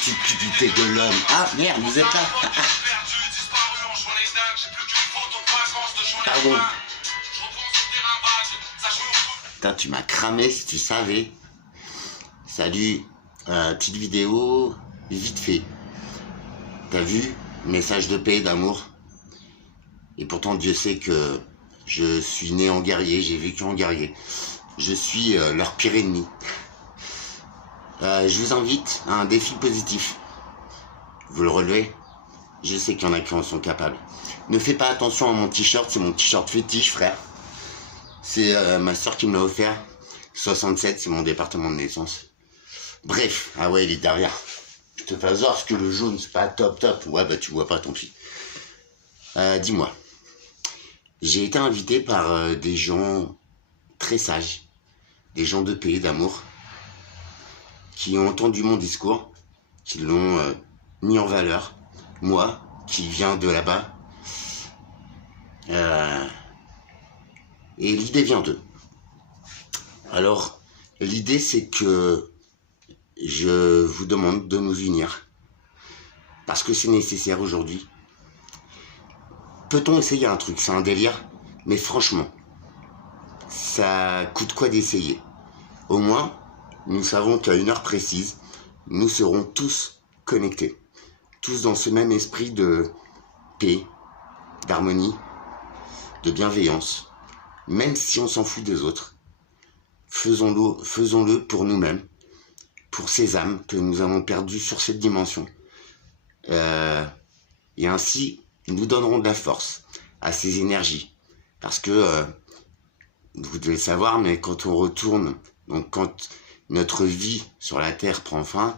stupidité de l'homme. Ah merde, vous êtes là. Pardon. Putain, tu m'as cramé si tu savais. Salut, petite vidéo, vite fait. T'as vu, message de paix, d'amour. Et pourtant Dieu sait que je suis né en guerrier, j'ai vécu en guerrier. Je suis leur pire ennemi. Je vous invite à un défi positif. Vous le relevez? Je sais qu'il y en a qui en sont capables. Ne fais pas attention à mon t-shirt, c'est mon t-shirt fétiche, frère. C'est ma soeur qui me l'a offert. 67, c'est mon département de naissance. Bref, ah ouais, il est derrière. Je te fais voir parce que le jaune, c'est pas top. Ouais, bah tu vois pas, tant pis. Dis-moi. J'ai été invité par des gens très sages, des gens de paix, d'amour, qui ont entendu mon discours, qui l'ont mis en valeur. Moi, qui viens de là-bas, et l'idée vient d'eux. Alors, l'idée, c'est que je vous demande de nous unir, parce que c'est nécessaire aujourd'hui. Peut-on essayer un truc? C'est un délire, mais franchement, ça coûte quoi d'essayer? Au moins, nous savons qu'à une heure précise, nous serons tous connectés, tous dans ce même esprit de paix, d'harmonie, de bienveillance, même si on s'en fout des autres. Faisons-le pour nous-mêmes, pour ces âmes que nous avons perdues sur cette dimension. Et ainsi, nous donnerons de la force à ces énergies. Parce que, vous devez le savoir, mais quand on retourne, donc quand notre vie sur la Terre prend fin,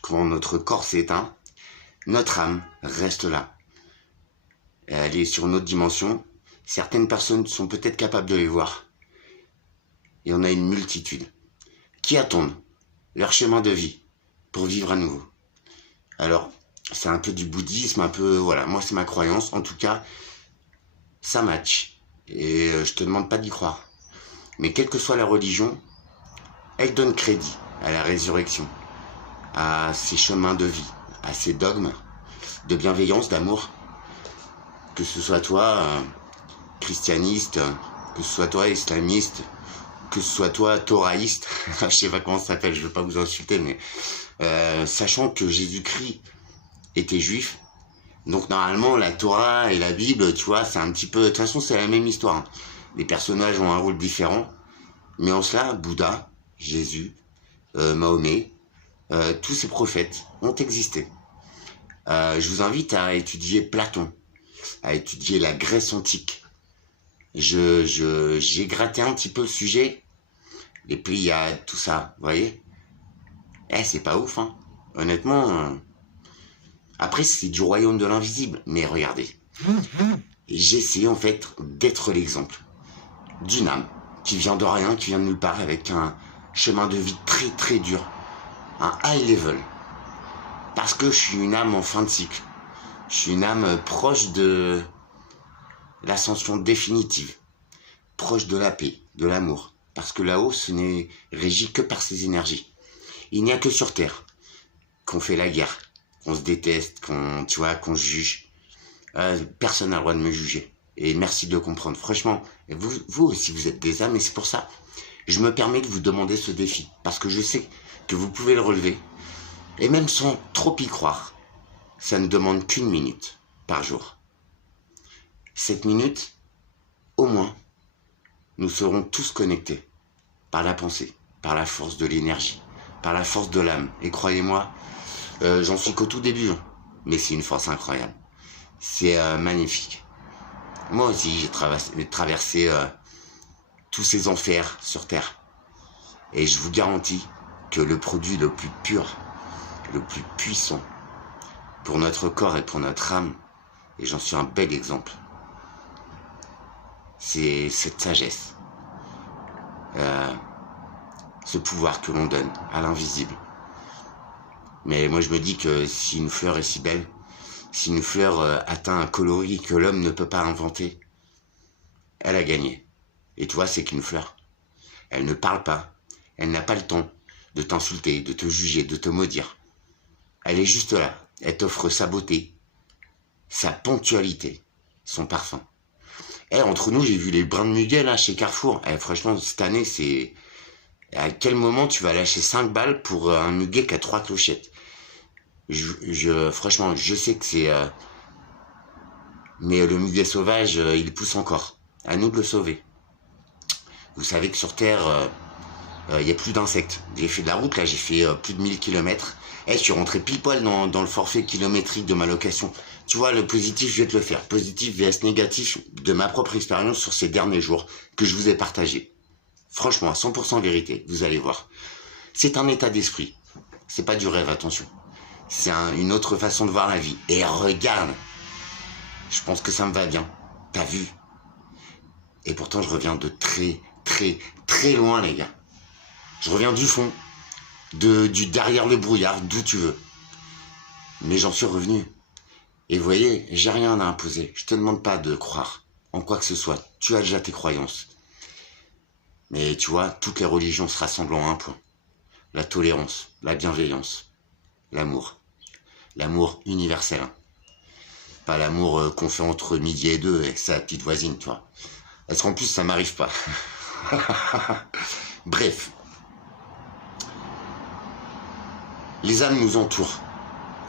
quand notre corps s'éteint, notre âme reste là. Elle est sur une autre dimension. Certaines personnes sont peut-être capables de les voir. Et on a une multitude qui attendent leur chemin de vie pour vivre à nouveau. Alors, c'est un peu du bouddhisme, un peu, voilà, moi c'est ma croyance. En tout cas, ça match. Et je te demande pas d'y croire. Mais quelle que soit la religion, elle donne crédit à la résurrection, à ces chemins de vie, à ces dogmes de bienveillance, d'amour. Que ce soit toi, christianiste, que ce soit toi, islamiste, que ce soit toi, thoraïste, je sais pas comment ça s'appelle, je veux pas vous insulter, mais sachant que Jésus-Christ était juif, donc normalement la Torah et la Bible, tu vois, c'est un petit peu, de toute façon c'est la même histoire, hein. Les personnages ont un rôle différent, mais en cela, Bouddha, Jésus, Mahomet, tous ces prophètes ont existé. Je vous invite à étudier Platon, à étudier la Grèce antique. J'ai gratté un petit peu le sujet, les Pléiades, tout ça, vous voyez. C'est pas ouf, hein. Honnêtement, après c'est du royaume de l'invisible, mais regardez. J'essaie en fait d'être l'exemple d'une âme qui vient de rien, qui vient de nulle part, avec un chemin de vie très très dur, un high level. Parce que je suis une âme en fin de cycle. Je suis une âme proche de l'ascension définitive, proche de la paix, de l'amour. Parce que là-haut, ce n'est régi que par ces énergies. Il n'y a que sur Terre qu'on fait la guerre, qu'on se déteste, qu'on se juge. Personne n'a le droit de me juger. Et merci de le comprendre. Franchement, vous aussi, vous êtes des âmes, et c'est pour ça je me permets de vous demander ce défi. Parce que je sais que vous pouvez le relever. Et même sans trop y croire, ça ne demande qu'1 minute par jour. 7 minutes, au moins, nous serons tous connectés par la pensée, par la force de l'énergie, par la force de l'âme. Et croyez-moi, j'en suis qu'au tout début, hein, mais c'est une force incroyable. C'est magnifique. Moi aussi, j'ai traversé tous ces enfers sur Terre. Et je vous garantis que le produit le plus pur, le plus puissant pour notre corps et pour notre âme, et j'en suis un bel exemple, c'est cette sagesse, ce pouvoir que l'on donne à l'invisible. Mais moi je me dis que si une fleur est si belle, si une fleur atteint un coloris que l'homme ne peut pas inventer, elle a gagné. Et tu vois, c'est qu'une fleur. Elle ne parle pas, elle n'a pas le temps de t'insulter, de te juger, de te maudire. Elle est juste là. Elle t'offre sa beauté, sa ponctualité, son parfum. Entre nous, j'ai vu les brins de muguet là chez Carrefour. Franchement, cette année, c'est... À quel moment tu vas lâcher 5 balles pour un muguet qui a 3 clochettes? Franchement, je sais que c'est... mais le muguet sauvage, il pousse encore. À nous de le sauver. Vous savez que sur Terre, il y a plus d'insectes. J'ai fait de la route, là, j'ai fait plus de 1000 km. Je suis rentré pile poil dans le forfait kilométrique de ma location. Tu vois, le positif, je vais te le faire. Positif vs négatif de ma propre expérience sur ces derniers jours que je vous ai partagé. Franchement, à 100% vérité, vous allez voir. C'est un état d'esprit. C'est pas du rêve, attention. C'est une autre façon de voir la vie. Et regarde, je pense que ça me va bien. T'as vu? Et pourtant, je reviens de très, très, très loin, les gars. Je reviens du fond, du derrière le brouillard, d'où tu veux. Mais j'en suis revenu. Et vous voyez, j'ai rien à imposer. Je te demande pas de croire en quoi que ce soit. Tu as déjà tes croyances. Mais tu vois, toutes les religions se rassemblent en un point. La tolérance, la bienveillance, l'amour. L'amour universel. Pas l'amour qu'on fait entre midi et deux avec sa petite voisine, tu vois. Parce qu'en plus, ça m'arrive pas. Bref. Les âmes nous entourent.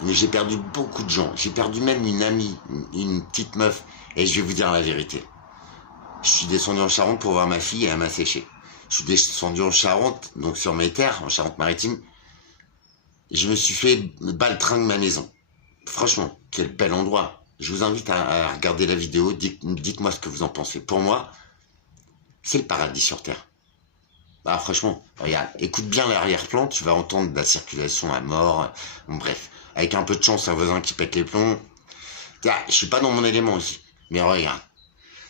Mais j'ai perdu beaucoup de gens. J'ai perdu même une amie, une petite meuf. Et je vais vous dire la vérité. Je suis descendu en Charente pour voir ma fille et elle m'a séché. Je suis descendu en Charente, donc sur mes terres, en Charente-Maritime. Et je me suis fait baltringue ma maison. Franchement, quel bel endroit. Je vous invite à regarder la vidéo. Dites-moi ce que vous en pensez. Pour moi, c'est le paradis sur Terre. Bah franchement, regarde, écoute bien l'arrière-plan, tu vas entendre de la circulation à mort. Bon, bref, avec un peu de chance, un voisin qui pète les plombs. Je suis pas dans mon élément aussi. Mais regarde,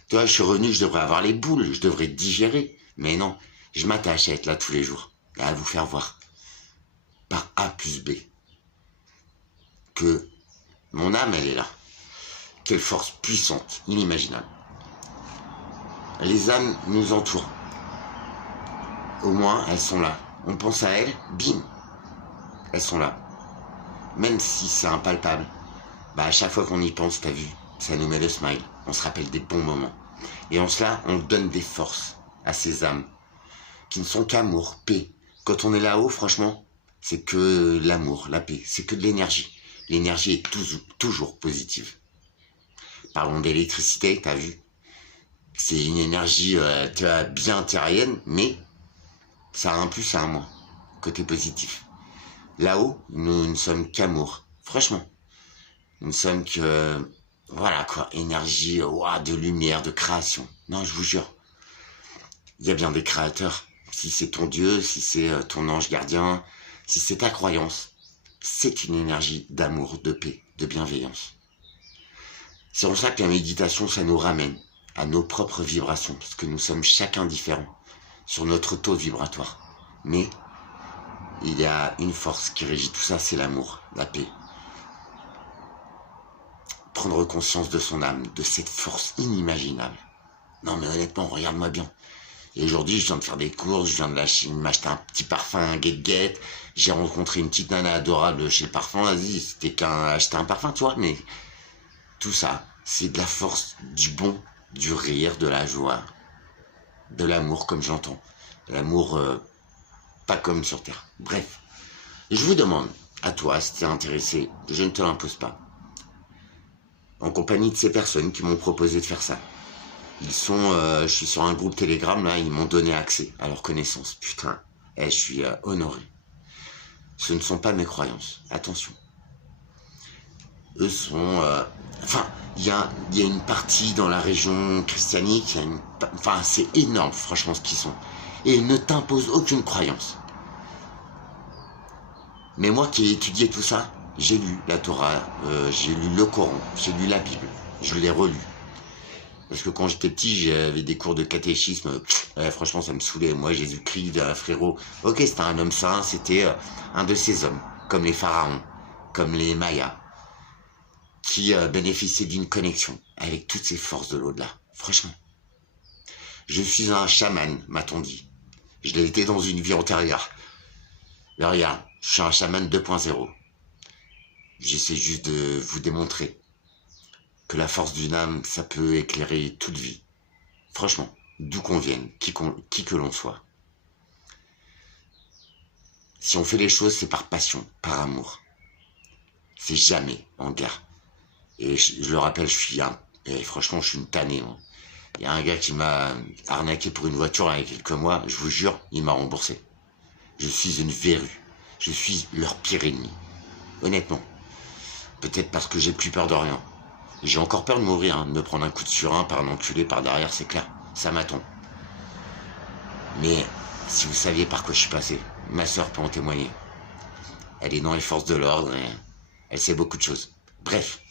tu vois, je suis revenu, je devrais avoir les boules, je devrais digérer. Mais non, je m'attache à être là tous les jours. Et à vous faire voir, par A plus B, que mon âme, elle est là. Quelle force puissante, inimaginable. Les âmes nous entourent. Au moins, elles sont là. On pense à elles, bim, elles sont là. Même si c'est impalpable, bah à chaque fois qu'on y pense, t'as vu, ça nous met le smile. On se rappelle des bons moments. Et en cela, on donne des forces à ces âmes qui ne sont qu'amour, paix. Quand on est là-haut, franchement, c'est que l'amour, la paix, c'est que de l'énergie. L'énergie est toujours positive. Parlons d'électricité, t'as vu. C'est une énergie bien terrienne, mais ça a un plus et un moins. Côté positif. Là-haut, nous ne sommes qu'amour. Franchement. Nous ne sommes que... Voilà quoi, énergie, de lumière, de création. Non, je vous jure. Il y a bien des créateurs. Si c'est ton Dieu, si c'est ton ange gardien, si c'est ta croyance, c'est une énergie d'amour, de paix, de bienveillance. C'est pour ça que la méditation, ça nous ramène à nos propres vibrations, parce que nous sommes chacun différents sur notre taux vibratoire. Mais il y a une force qui régit tout ça, c'est l'amour, la paix. Prendre conscience de son âme, de cette force inimaginable. Non mais honnêtement, regarde-moi bien. Et aujourd'hui, je viens de faire des courses, je viens de m'acheter un petit parfum, un Get. J'ai rencontré une petite nana adorable chez le parfum. Vas-y, c'était acheter un parfum, tu vois. Mais tout ça, c'est de la force, du bon, du rire, de la joie, de l'amour comme j'entends. L'amour pas comme sur Terre. Bref, je vous demande, à toi, si tu es intéressé, je ne te l'impose pas, en compagnie de ces personnes qui m'ont proposé de faire ça. Ils sont, je suis sur un groupe Telegram, là, ils m'ont donné accès à leur connaissance. Putain, je suis honoré. Ce ne sont pas mes croyances, attention. Eux sont... il y a une partie dans la région christianique, c'est énorme, franchement, ce qu'ils sont. Et ils ne t'imposent aucune croyance. Mais moi qui ai étudié tout ça, j'ai lu la Torah, j'ai lu le Coran, j'ai lu la Bible, je l'ai relu. Parce que quand j'étais petit, j'avais des cours de catéchisme. Franchement, ça me saoulait. Moi, Jésus-Christ, frérot. Ok, c'était un homme saint. C'était un de ces hommes, comme les pharaons, comme les Mayas, qui bénéficiaient d'une connexion avec toutes ces forces de l'au-delà. Franchement. Je suis un chaman, m'a-t-on dit. Je l'ai été dans une vie antérieure. Mais regarde, je suis un chaman 2.0. J'essaie juste de vous démontrer que la force d'une âme, ça peut éclairer toute vie. Franchement, d'où qu'on vienne, qui que l'on soit. Si on fait les choses, c'est par passion, par amour. C'est jamais en guerre. Et je le rappelle, et franchement, je suis une tannée. Moi. Il y a un gars qui m'a arnaqué pour une voiture il y a quelques mois, je vous jure, il m'a remboursé. Je suis une verrue. Je suis leur pire ennemi. Honnêtement. Peut-être parce que j'ai plus peur de rien. J'ai encore peur de mourir, hein, de me prendre un coup de surin par un enculé par derrière, c'est clair. Ça m'attend. Mais si vous saviez par quoi je suis passé, ma soeur peut en témoigner. Elle est dans les forces de l'ordre et elle sait beaucoup de choses. Bref,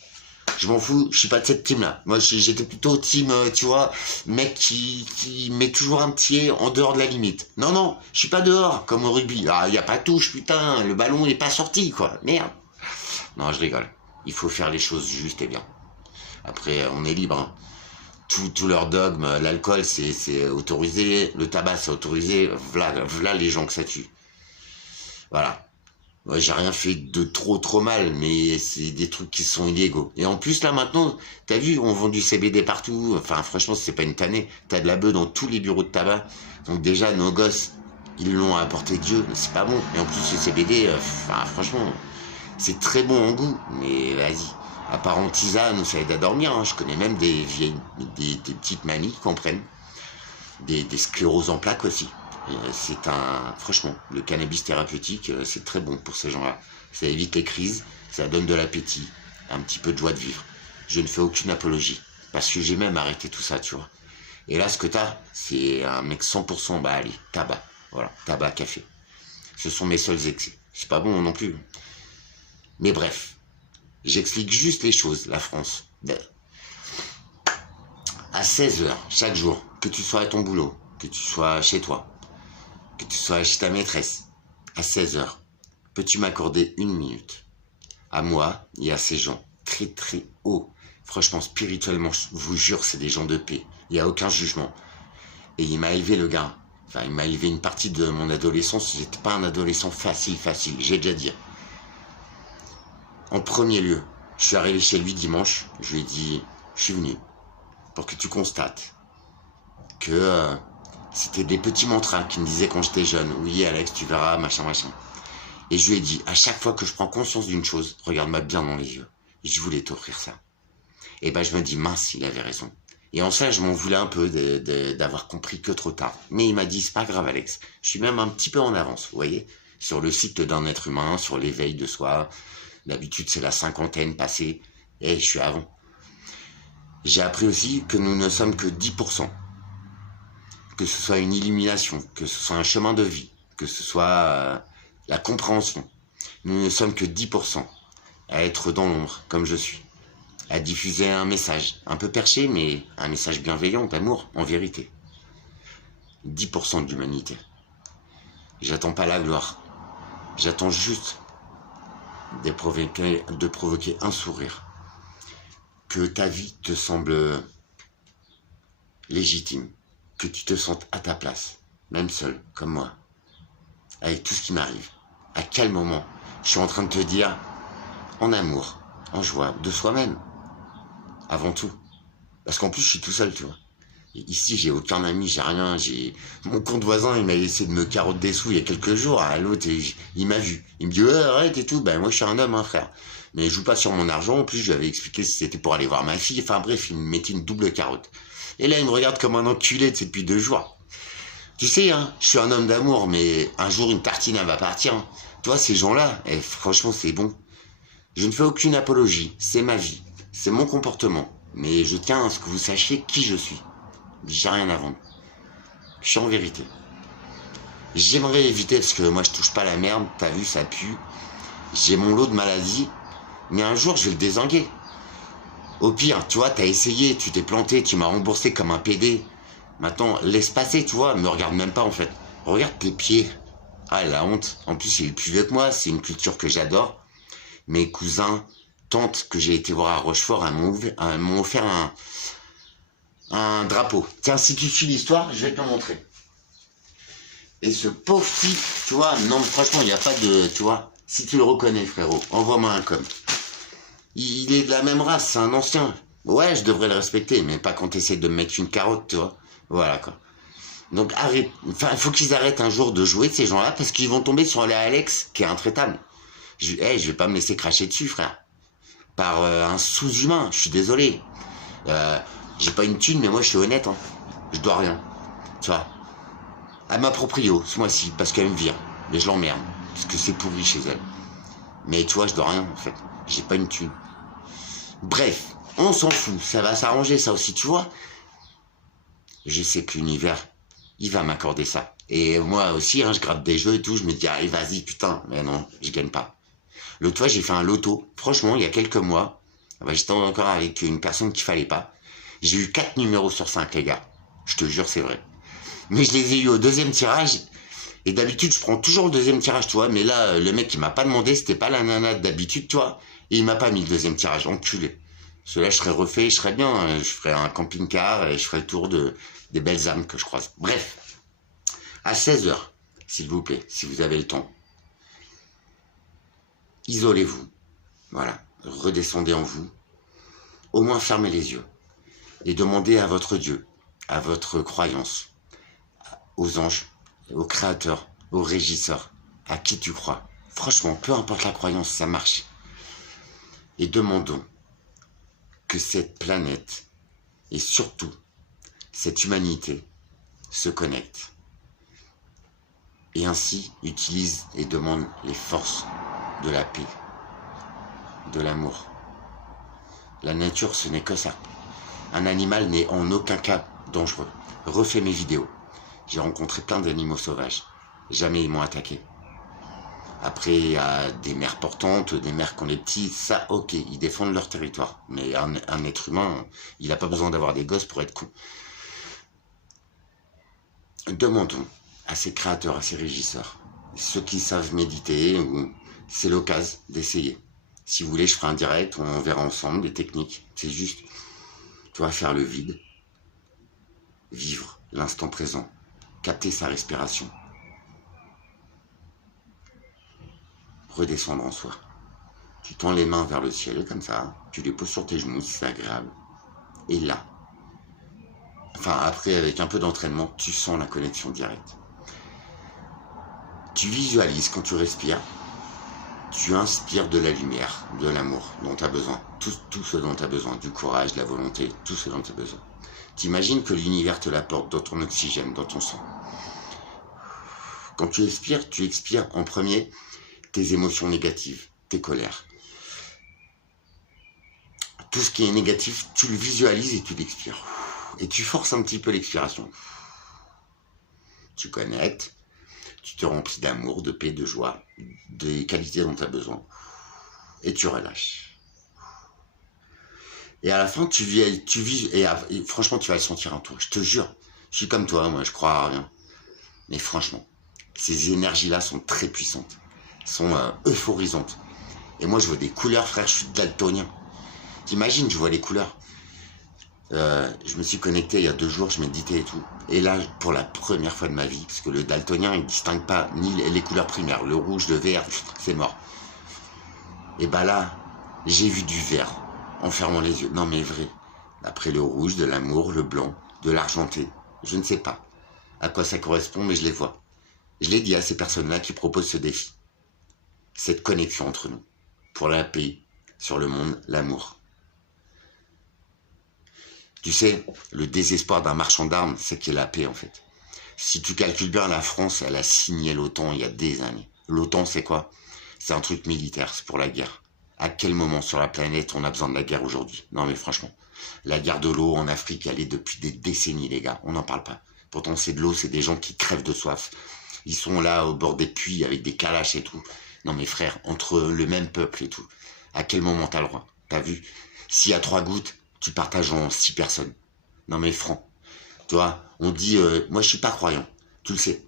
je m'en fous, je suis pas de cette team-là. Moi, j'étais plutôt team, tu vois, mec qui met toujours un pied en dehors de la limite. Non, non, je suis pas dehors, comme au rugby. Ah, y a pas de touche, putain, le ballon est pas sorti, quoi. Merde. Non, je rigole. Il faut faire les choses justes et bien. Après, on est libre, hein. Tout leur dogme, l'alcool c'est autorisé, le tabac c'est autorisé, voilà les gens que ça tue. Voilà. Moi j'ai rien fait de trop mal, mais c'est des trucs qui sont illégaux. Et en plus là maintenant, t'as vu, on vend du CBD partout, enfin franchement c'est pas une tannée, t'as de la beuh dans tous les bureaux de tabac. Donc déjà nos gosses, ils l'ont à portée de Dieu, c'est pas bon. Et en plus le CBD, enfin franchement, c'est très bon en goût, mais vas-y. À part en tisane, ça aide à dormir. Hein. Je connais même des petites mamies qui en prennent. Des scléroses en plaques aussi. Franchement, le cannabis thérapeutique, c'est très bon pour ces gens-là. Ça évite les crises, ça donne de l'appétit, un petit peu de joie de vivre. Je ne fais aucune apologie. Parce que j'ai même arrêté tout ça, tu vois. Et là, ce que t'as, c'est un mec 100%, bah allez, tabac. Voilà, tabac, café. Ce sont mes seuls excès. C'est pas bon non plus. Mais bref. J'explique juste les choses, la France. À 16h, chaque jour, que tu sois à ton boulot, que tu sois chez toi, que tu sois chez ta maîtresse, à 16h, peux-tu m'accorder 1 minute? À moi et à ces gens, très très haut. Franchement, spirituellement, je vous jure, c'est des gens de paix. Il n'y a aucun jugement. Et il m'a élevé le gars. Enfin, il m'a élevé une partie de mon adolescence. J'étais pas un adolescent facile, j'ai déjà dit. En premier lieu, je suis arrivé chez lui dimanche, je lui ai dit, je suis venu pour que tu constates que c'était des petits mantras qui me disaient quand j'étais jeune, oui Alex, tu verras, machin. Et je lui ai dit, à chaque fois que je prends conscience d'une chose, regarde-moi bien dans les yeux, je voulais t'offrir ça. Et ben je me dis, mince, il avait raison. Et en ça, je m'en voulais un peu d'avoir compris que trop tard. Mais il m'a dit, c'est pas grave Alex, je suis même un petit peu en avance, vous voyez, sur le cycle d'un être humain, sur l'éveil de soi. D'habitude, c'est la cinquantaine passée. Et je suis avant. J'ai appris aussi que nous ne sommes que 10%. Que ce soit une illumination, que ce soit un chemin de vie, que ce soit la compréhension. Nous ne sommes que 10% à être dans l'ombre, comme je suis. À diffuser un message, un peu perché, mais un message bienveillant, d'amour, en vérité. 10% de l'humanité. J'attends pas la gloire. J'attends juste de provoquer un sourire, que ta vie te semble légitime, que tu te sentes à ta place, même seul, comme moi, avec tout ce qui m'arrive. À quel moment je suis en train de te dire, en amour, en joie, de soi-même, avant tout. Parce qu'en plus, je suis tout seul, tu vois. Et ici, j'ai aucun ami, j'ai rien, mon compte voisin, il m'a essayé de me carotte des sous il y a quelques jours, à l'autre, il m'a vu. Il me dit, ouais, arrête et tout, ben moi je suis un homme, hein, frère. Mais je joue pas sur mon argent, en plus, je lui avais expliqué si c'était pour aller voir ma fille, enfin bref, il me mettait une double carotte. Et là, il me regarde comme un enculé, c'est depuis 2 jours. Tu sais, hein, je suis un homme d'amour, mais un jour, une tartine, elle va partir. Hein. Toi, ces gens-là, franchement, c'est bon. Je ne fais aucune apologie, c'est ma vie, c'est mon comportement. Mais je tiens à ce que vous sachiez qui je suis. J'ai rien à vendre. Je suis en vérité. J'aimerais éviter, parce que moi je touche pas la merde, t'as vu, ça pue. J'ai mon lot de maladies, mais un jour je vais le dézinguer. Au pire, tu vois, t'as essayé, tu t'es planté, tu m'as remboursé comme un PD. Maintenant, laisse passer, tu vois, me regarde même pas en fait. Regarde tes pieds. Ah, la honte. En plus, il est plus vieux que moi, c'est une culture que j'adore. Mes cousins, tantes que j'ai été voir à Rochefort, m'ont offert un drapeau. Tiens, si tu suis l'histoire, je vais te le montrer. Et ce pauvre type, tu vois, non, franchement, il n'y a pas de, tu vois, si tu le reconnais, frérot, envoie-moi un com. Il est de la même race, c'est un ancien. Ouais, je devrais le respecter, mais pas quand t'essaies de me mettre une carotte, tu vois. Voilà, quoi. Donc arrête, enfin, il faut qu'ils arrêtent un jour de jouer, ces gens-là, parce qu'ils vont tomber sur les Alex, qui est intraitable. Je vais pas me laisser cracher dessus, frère. Par un sous-humain, je suis désolé. Euh, j'ai pas une thune, mais moi, je suis honnête, hein. Je dois rien. Tu vois. Elle m'a proprio, ce mois-ci, parce qu'elle me vire. Mais je l'emmerde, parce que c'est pourri chez elle. Mais tu vois, je dois rien, en fait. J'ai pas une thune. Bref, on s'en fout, ça va s'arranger, ça aussi, tu vois. Je sais que l'univers, il va m'accorder ça. Et moi aussi, hein, je gratte des jeux et tout, je me dis, allez, vas-y, putain. Mais non, je gagne pas. L'autre fois, j'ai fait un loto. Franchement, il y a quelques mois, j'étais encore avec une personne qu'il fallait pas. J'ai eu 4 numéros sur 5, les gars. Je te jure, c'est vrai. Mais je les ai eu au deuxième tirage. Et d'habitude, je prends toujours le deuxième tirage, tu vois. Mais là, le mec, il m'a pas demandé, c'était pas la nana d'habitude, tu vois. Et il m'a pas mis le deuxième tirage, enculé. Parce que là, je serais refait, je serais bien. Je ferais un camping-car et je ferais le tour des belles âmes que je croise. Bref, à 16h, s'il vous plaît, si vous avez le temps, isolez-vous. Voilà, redescendez en vous. Au moins, fermez les yeux. Et demandez à votre Dieu, à votre croyance, aux anges, au Créateur, au Régisseur, à qui tu crois. Franchement, peu importe la croyance, ça marche. Et demandons que cette planète, et surtout cette humanité, se connecte. Et ainsi utilise et demande les forces de la paix, de l'amour. La nature, ce n'est que ça. Un animal n'est en aucun cas dangereux. Refais mes vidéos. J'ai rencontré plein d'animaux sauvages. Jamais ils m'ont attaqué. Après, il y a des mères portantes, des mères qui ont des petits, ça, ok, ils défendent leur territoire. Mais un être humain, il n'a pas besoin d'avoir des gosses pour être con. Demandons à ces créateurs, à ces régisseurs, ceux qui savent méditer, c'est l'occasion d'essayer. Si vous voulez, je ferai un direct, on verra ensemble les techniques. C'est juste, tu vas faire le vide, vivre l'instant présent, capter sa respiration, redescendre en soi. Tu tends les mains vers le ciel comme ça, tu les poses sur tes genoux si c'est agréable. Et là, enfin après avec un peu d'entraînement, tu sens la connexion directe. Tu visualises quand tu respires, tu inspires de la lumière, de l'amour dont tu as besoin, tout ce dont tu as besoin, du courage, de la volonté, tout ce dont tu as besoin. T'imagines que l'univers te l'apporte dans ton oxygène, dans ton sang. Quand tu expires en premier tes émotions négatives, tes colères. Tout ce qui est négatif, tu le visualises et tu l'expires. Et tu forces un petit peu l'expiration. Tu connectes, tu te remplis d'amour, de paix, de joie, des qualités dont tu as besoin. Et tu relâches. Et à la fin, et franchement, tu vas le sentir en toi. Je te jure. Je suis comme toi, moi, je crois à rien. Mais franchement, ces énergies-là sont très puissantes. Sont euphorisantes. Et moi, je vois des couleurs, frère, je suis daltonien. T'imagines, je vois les couleurs. Je me suis connecté il y a 2 jours, je méditais et tout. Et là, pour la première fois de ma vie, parce que le daltonien, il ne distingue pas ni les couleurs primaires. Le rouge, le vert, c'est mort. Et bah là, j'ai vu du vert en fermant les yeux. Non mais vrai. Après le rouge, de l'amour, le blanc, de l'argenté. Je ne sais pas à quoi ça correspond, mais je les vois. Je l'ai dit à ces personnes-là qui proposent ce défi. Cette connexion entre nous. Pour la paix, sur le monde, l'amour. Tu sais, le désespoir d'un marchand d'armes, c'est qu'il y a la paix en fait. Si tu calcules bien, la France, elle a signé l'OTAN il y a des années. L'OTAN, c'est quoi? C'est un truc militaire, c'est pour la guerre. À quel moment sur la planète on a besoin de la guerre aujourd'hui? Non mais franchement, la guerre de l'eau en Afrique, elle est depuis des décennies les gars, on n'en parle pas. Pourtant c'est de l'eau, c'est des gens qui crèvent de soif. Ils sont là au bord des puits avec des calaches et tout. Non mais frère, entre le même peuple et tout, à quel moment t'as le droit? T'as vu? S'il y a 3 gouttes, tu partages en 6 personnes. Non mais franc. Tu vois, on dit, moi je suis pas croyant, tu le sais.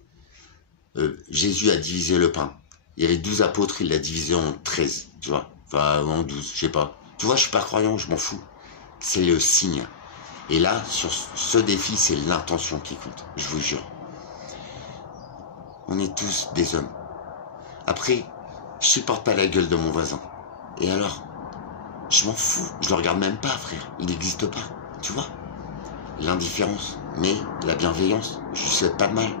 Jésus a divisé le pain. Il y avait 12 apôtres, il l'a divisé en 13, tu vois. Enfin, en 12, je sais pas. Tu vois, je suis pas croyant, je m'en fous. C'est le signe. Et là, sur ce défi, c'est l'intention qui compte, je vous jure. On est tous des hommes. Après, je supporte pas la gueule de mon voisin. Et alors, Je m'en fous, je le regarde même pas, frère. Il n'existe pas, tu vois. L'indifférence, mais la bienveillance, je lui souhaite pas de mal.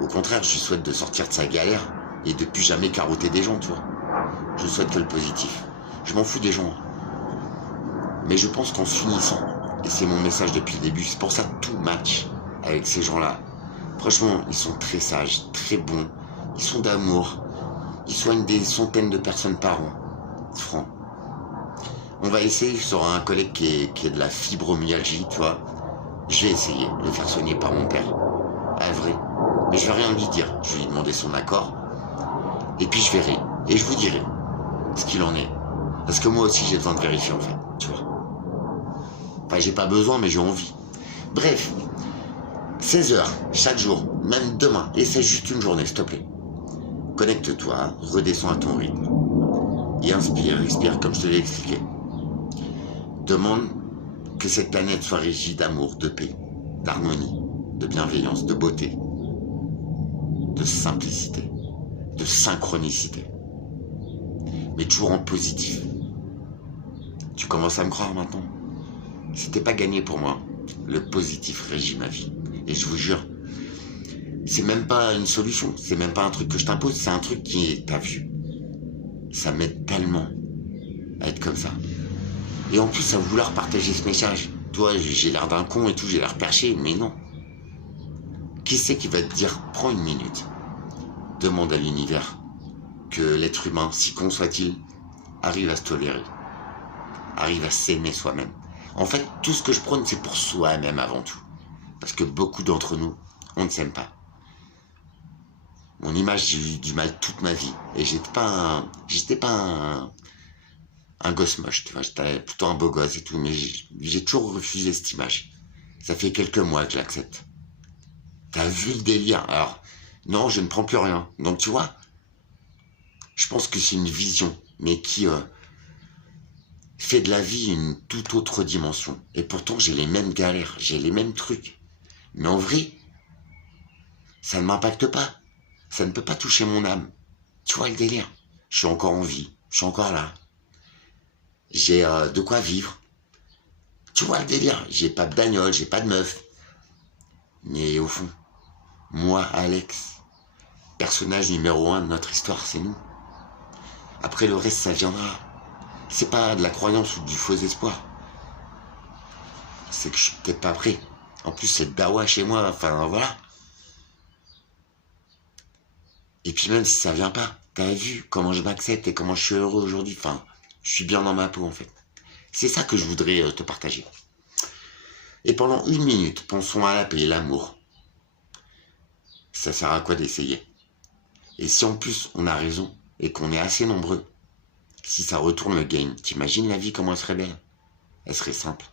Au contraire, je lui souhaite de sortir de sa galère et de plus jamais carotter des gens, tu vois. Je lui souhaite que le positif. Je m'en fous des gens. Mais je pense qu'en s'unissant, et c'est mon message depuis le début, c'est pour ça que tout match avec ces gens-là. Franchement, ils sont très sages, très bons, ils sont d'amour, ils soignent des centaines de personnes par an. Franc. On va essayer sur un collègue qui est de la fibromyalgie, tu vois. Je vais essayer de le faire soigner par mon père. Ah, vrai. Mais je vais rien lui dire. Je vais lui demander son accord. Et puis je verrai. Et je vous dirai ce qu'il en est. Parce que moi aussi j'ai besoin de vérifier en fait, tu vois. Enfin, j'ai pas besoin, mais j'ai envie. Bref, 16 heures chaque jour, même demain. Essaie juste une journée, s'il te plaît. Connecte-toi, redescends à ton rythme. Et inspire, expire comme je te l'ai expliqué. Demande que cette planète soit régie d'amour, de paix, d'harmonie, de bienveillance, de beauté, de simplicité, de synchronicité. Mais toujours en positif. Tu commences à me croire maintenant? C'était pas gagné pour moi. Le positif régit ma vie. Et je vous jure, c'est même pas une solution, c'est même pas un truc que je t'impose, c'est un truc qui est, t'as vu, ça m'aide tellement à être comme ça. Et en plus, à vouloir partager ce message. Toi, j'ai l'air d'un con et tout, j'ai l'air perché, mais non. Qui c'est qui va te dire, prends une minute, demande à l'univers que l'être humain, si con soit-il, arrive à se tolérer, arrive à s'aimer soi-même. En fait, tout ce que je prône, c'est pour soi-même avant tout. Parce que beaucoup d'entre nous, on ne s'aime pas. Mon image, j'ai eu du mal toute ma vie. Et j'étais pas un gosse moche, tu vois. J'étais plutôt un beau gosse et tout. Mais j'ai toujours refusé cette image. Ça fait quelques mois que je l'accepte. T'as vu le délire? Alors, non, je ne prends plus rien. Donc, tu vois, je pense que c'est une vision, mais qui fait de la vie une toute autre dimension. Et pourtant, j'ai les mêmes galères, j'ai les mêmes trucs. Mais en vrai, ça ne m'impacte pas. Ça ne peut pas toucher mon âme. Tu vois le délire? Je suis encore en vie, je suis encore là. J'ai de quoi vivre. Tu vois le délire? J'ai pas de bagnole, j'ai pas de meuf. Mais au fond, moi, Alex, personnage numéro 1 de notre histoire, c'est nous. Après, le reste, ça viendra. C'est pas de la croyance ou du faux espoir. C'est que je suis peut-être pas prêt. En plus, c'est le dawa chez moi, enfin, voilà. Et puis même si ça vient pas, t'as vu comment je m'accepte et comment je suis heureux aujourd'hui. Enfin, je suis bien dans ma peau, en fait. C'est ça que je voudrais te partager. Et pendant une minute, pensons à la paix et l'amour. Ça sert à quoi d'essayer? Et si en plus on a raison et qu'on est assez nombreux, si ça retourne le game, t'imagines la vie comment elle serait belle? Elle serait simple.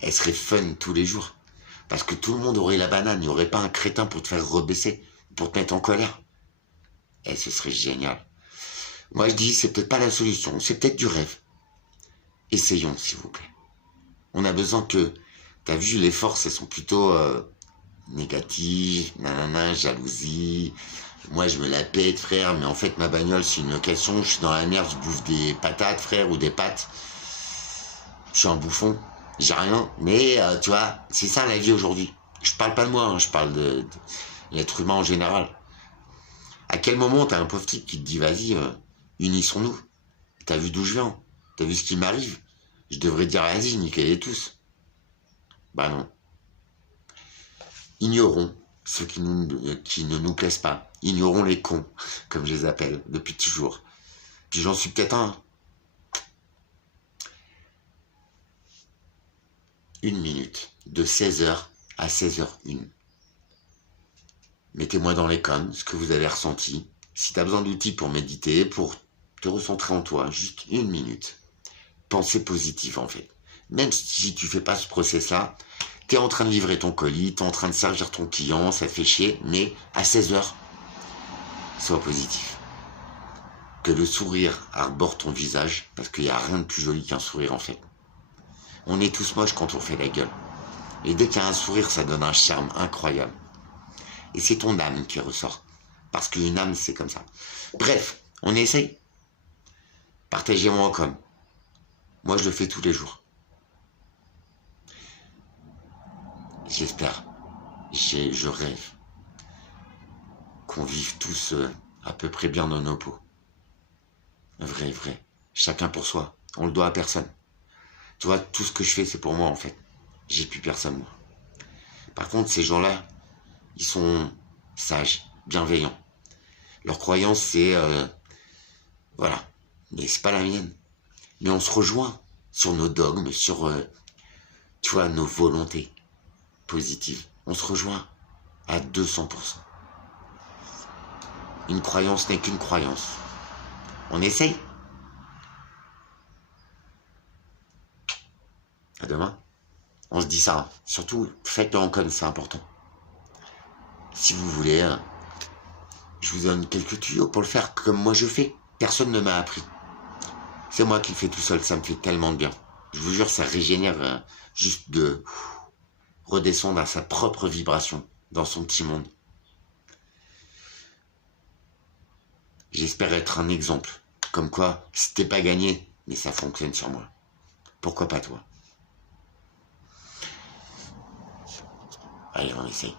Elle serait fun tous les jours. Parce que tout le monde aurait la banane, il n'y aurait pas un crétin pour te faire rebaisser, pour te mettre en colère. Et ce serait génial. Moi je dis, c'est peut-être pas la solution, c'est peut-être du rêve. Essayons, s'il vous plaît. On a besoin que, t'as vu, les forces, elles sont plutôt négatives, nanana, jalousie. Moi, je me la pète, frère, mais en fait, ma bagnole, c'est une location, je suis dans la merde, je bouffe des patates, frère, ou des pâtes. Je suis un bouffon, j'ai rien, mais tu vois, c'est ça la vie aujourd'hui. Je parle pas de moi, hein, je parle de l'être humain en général. À quel moment t'as un pauvre type qui te dit, vas-y, unissons-nous. T'as vu d'où je viens? T'as vu ce qui m'arrive? Je devrais dire, vas-y, niquez-les tous. Bah non. Ignorons ceux qui ne nous plaisent pas. Ignorons les cons, comme je les appelle, depuis toujours. Puis j'en suis peut-être un. Une minute, de 16h à 16h01. Mettez-moi dans les connes ce que vous avez ressenti. Si t'as besoin d'outils pour méditer, pour te recentrer en toi, juste une minute. Pensée positive en fait. Même si tu fais pas ce process-là, t'es en train de livrer ton colis, t'es en train de servir ton client, ça te fait chier, mais à 16h, sois positif. Que le sourire arbore ton visage, parce qu'il n'y a rien de plus joli qu'un sourire en fait. On est tous moches quand on fait la gueule. Et dès qu'il y a un sourire, ça donne un charme incroyable. Et c'est ton âme qui ressort. Parce qu'une âme, c'est comme ça. Bref, on essaye. Partagez-moi en com. Moi, je le fais tous les jours. J'espère, je rêve qu'on vive tous à peu près bien dans nos peaux. Vrai, vrai. Chacun pour soi. On le doit à personne. Tu vois, tout ce que je fais, c'est pour moi, en fait. J'ai plus personne, moi. Par contre, ces gens-là, ils sont sages, bienveillants. Leur croyance, c'est... voilà. Mais c'est pas la mienne. Mais on se rejoint sur nos dogmes, sur, tu vois, nos volontés positives. On se rejoint à 200%. Une croyance n'est qu'une croyance. On essaye. À demain. On se dit ça. Surtout, faites-le en com, c'est important. Si vous voulez, je vous donne quelques tuyaux pour le faire comme moi je fais. Personne ne m'a appris. C'est moi qui le fais tout seul, ça me fait tellement de bien. Je vous jure, ça régénère juste de redescendre à sa propre vibration dans son petit monde. J'espère être un exemple. Comme quoi, c'était pas gagné, mais ça fonctionne sur moi. Pourquoi pas toi? Allez, on essaye.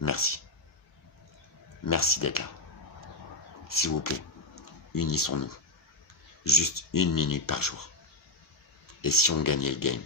Merci. Merci d'être là. S'il vous plaît, unissons-nous. Juste 1 minute par jour. Et si on gagnait le game?